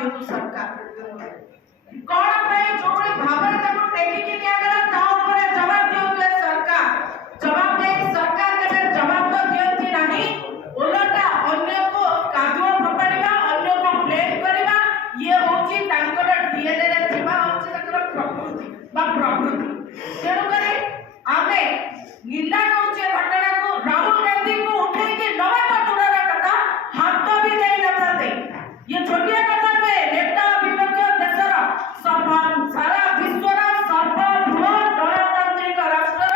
दियो सरकार कौन पे जो भाव ताको टेकी के निया गला ता ऊपर जवाब दियो सरकार जवाब दे सरकार के जवाब तो दियंती नाही उलटा अन्य को कादुआ फपाड़िबा अन्य को ब्लेम करबा ये होची तांकर डीएनए रे थिबा होची ताकर प्रकृति बा प्रकृति तेणु करे आमे निंदा नौचे घटना को राहुल गांधी को उठे के नवा कटुरा कथा हाथ तो भी नहीं नता दे ये छोटिया कथा पे नेता विपक्ष देशर सारा विश्वर सर्वबृहत गणतांत्रिक राष्ट्र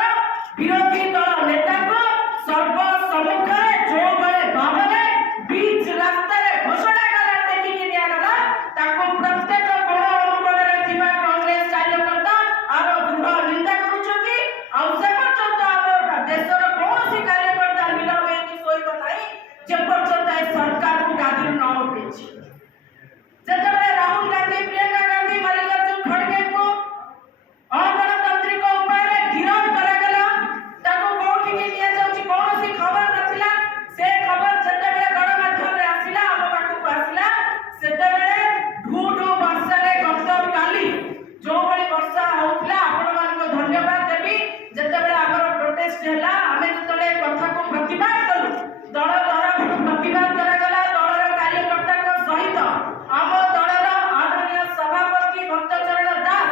विरोधी दल नेता को सर्व सम्मुख जो बड़े भावने बीच रास्ता रे घोषणा कला टेकी के निया गला ताको प्रत्येक कोण अनुकोण रे थिबा कांग्रेस कार्यकर्ता आरो दृढ़ निंदा करूछथि आ से पर्यंत आरो देशर कोनोसी कार्यकर्ता निलवे कि सोइबो नाही जे पर्यंत सरकार को गादी न उठेछि जेतबे राहुल गांधी प्रियंका गांधी मल्लिकार्जुन खड़गे को अगणतांत्रिक उपाय रे गिरफ्त करा गला ताको कोठी के निया जाउछि कोनोसी खबर नथिला से खबर जेतबे गणमाध्यम रे आसिला हम पाखु को आसिला सेतबेले ढूढू वर्षा रे गतर काली जो बड़ी वर्षा होउतला आपण मान को धन्यवाद देबी जेतबेले हमर प्रोटेस्ट हैला हमें जेतबेले कथा को प्रतिवाद करू दल द्वारा प्रतिवाद करा गला दलर कार्यकर्ता को सहित आम दलर आदरणीय सभापति भक्तचरण दास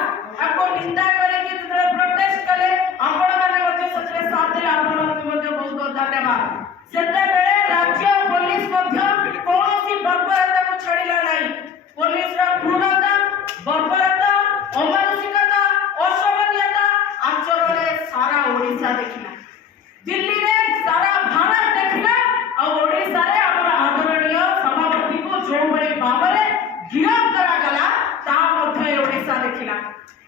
आपको निंदा करे कि जेतबेले प्रोटेस्ट कले आपण माने मध्ये सचरे साथ देले आपण मान मध्ये बहुत बहुत धन्यवाद सेतबेले राज्य पुलिस मध्ये कोनोसी बर्बरता को छड़िला नाही पुलिस रा क्रूरता बर्बरता अमानुषिकता असमानता आचरण सारा ओडिसा देखिला दिल्ली रे सारा भारत देखिला और ओडिसा रे हमर आदरणीय सभापति को जो बड़े बाबरे गिरफ्त करा गला ता मध्ये ओडिसा देखिला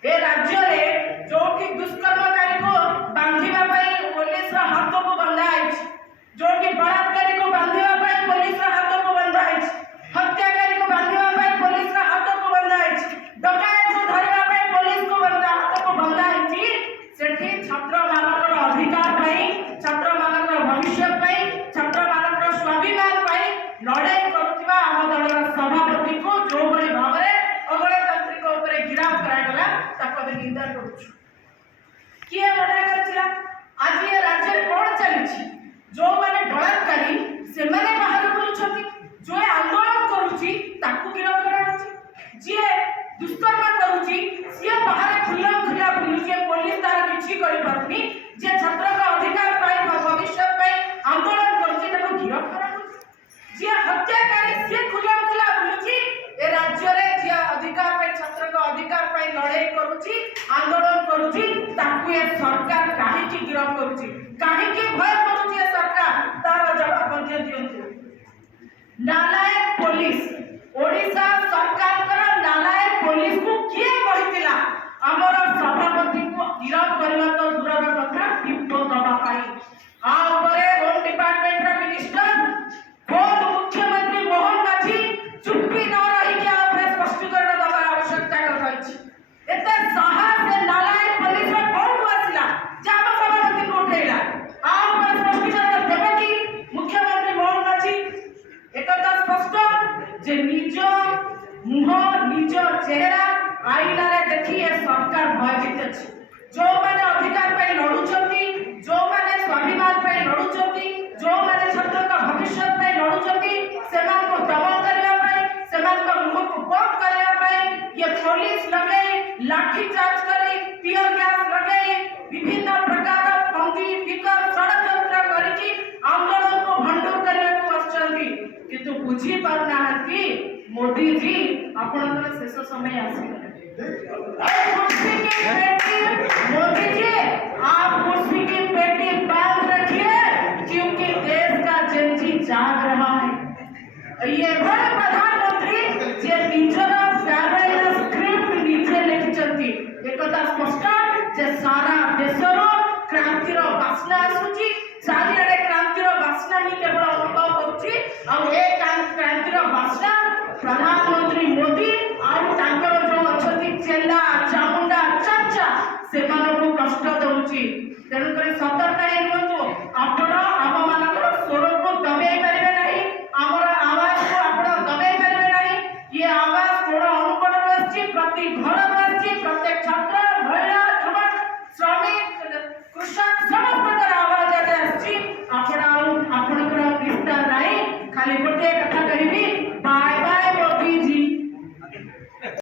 ए राज्य रे जो कि दुष्कर्मकारी को बांधिबा पई पुलिस रा हाथ को बंधा है जो कि बलात्कारी को बांधिबा पई पुलिस रा हाथ को बंधा है हत्याकारी को बांधिबा पई पुलिस रा हाथ को बंधा है डकायत को धरबा पई पुलिस को हाथ को बंधा है सेठी छात्र मानकर अधिकार पई छात्र मानकर भविष्य पई छात्र मानकर स्वाभिमान पई लड़ाई करथिबा हम दलर सभापति को जो बड़ी भावरे अगणतांत्रिक ऊपर गिरफ्त करा गला ताको निंदा करूछु किए मना करथिला आज ये राज्य कोन चलिछि जो माने बलात्कारी से माने बाहर बुलुछथि जो आंदोलन करूछि ताकू गिरफ्त कराछि जे दुष्कर्म करूछि से बाहर खुला खुला बुलुछि पुलिस तार किछि करि पारुनी जे छात्र का अधिकार पाई भविष्य पाई आंदोलन करूछि ताकू गिरफ्त कराछि जे हत्याकारी से खुला खुला बुलुछि ए राज्य रे जे अधिकार पाई छात्र का अधिकार पाई लड़ाई करूछि आंदोलन करूछि ताकू ए सरकार काहे कि गिरफ्त करूछि काहे कि भय करूछि ए सरकार तार जवाब मध्ये दियंतु नालायक पुलिस ओडिसा सरकार कर नालायक पुलिस को किए कहितिला हमर सभापति को गिरफ्त करबा तो दूरर कथा टिप्पो दबा पाई आ ऊपर होम डिपार्टमेंट रा मिनिस्टर खुद मुख्यमंत्री मोहन माझी चुप्पी न रही के आपरे स्पष्टीकरण दबा आवश्यकता रही एते साहस से नालायक पुलिस रा कोन आसिला जे हम सभापति को उठेला आ ऊपर स्पष्टीकरण देबे कि मुख्यमंत्री मोहन माझी एकता स्पष्ट जे निज मुह निज चेहरा आईना रे देखी ए सरकार भयभीत अछि जो माने अधिकार पे लडुचंती जो माने स्वाभिमान पे लडुचंती जो माने छात्र का भविष्य पे लडुचंती सेमान को दमन करबा पे सेमान को मुह को बंद करबा पे ये पुलिस लगे लाठी चार्ज करे टियर गैस लगे विभिन्न प्रकार पंक्ति फिकर षडयंत्र करिकी आंदोलन को भंडूर करबा को आछंती किंतु बुझी पारना हती मोदी जी आपनकर शेष समय आसी मोदी जी आप कुर्सी की पेटी बांध रखिए क्योंकि देश का जनजी जाग रहा है ये बड़े प्रधानमंत्री जे निजर फेयरवेल स्क्रिप्ट नीचे लिखिचंती एकता स्पष्ट जे सारा देशर क्रांतिर बासना आसुची चारिआडे क्रांतिर बासना ही केवल अनुभव होची आ ए क्रांतिर बासना प्रधानमंत्री मोदी और तांकर जो अछती चेला चामुंडा चाचा सेमानको कष्ट दउची तेणु करी सतर्कता रहंतु आपण आम मानकर स्वर को दबाई पारिबे नाही हमर आवाज को आपण दबाई କି ଘର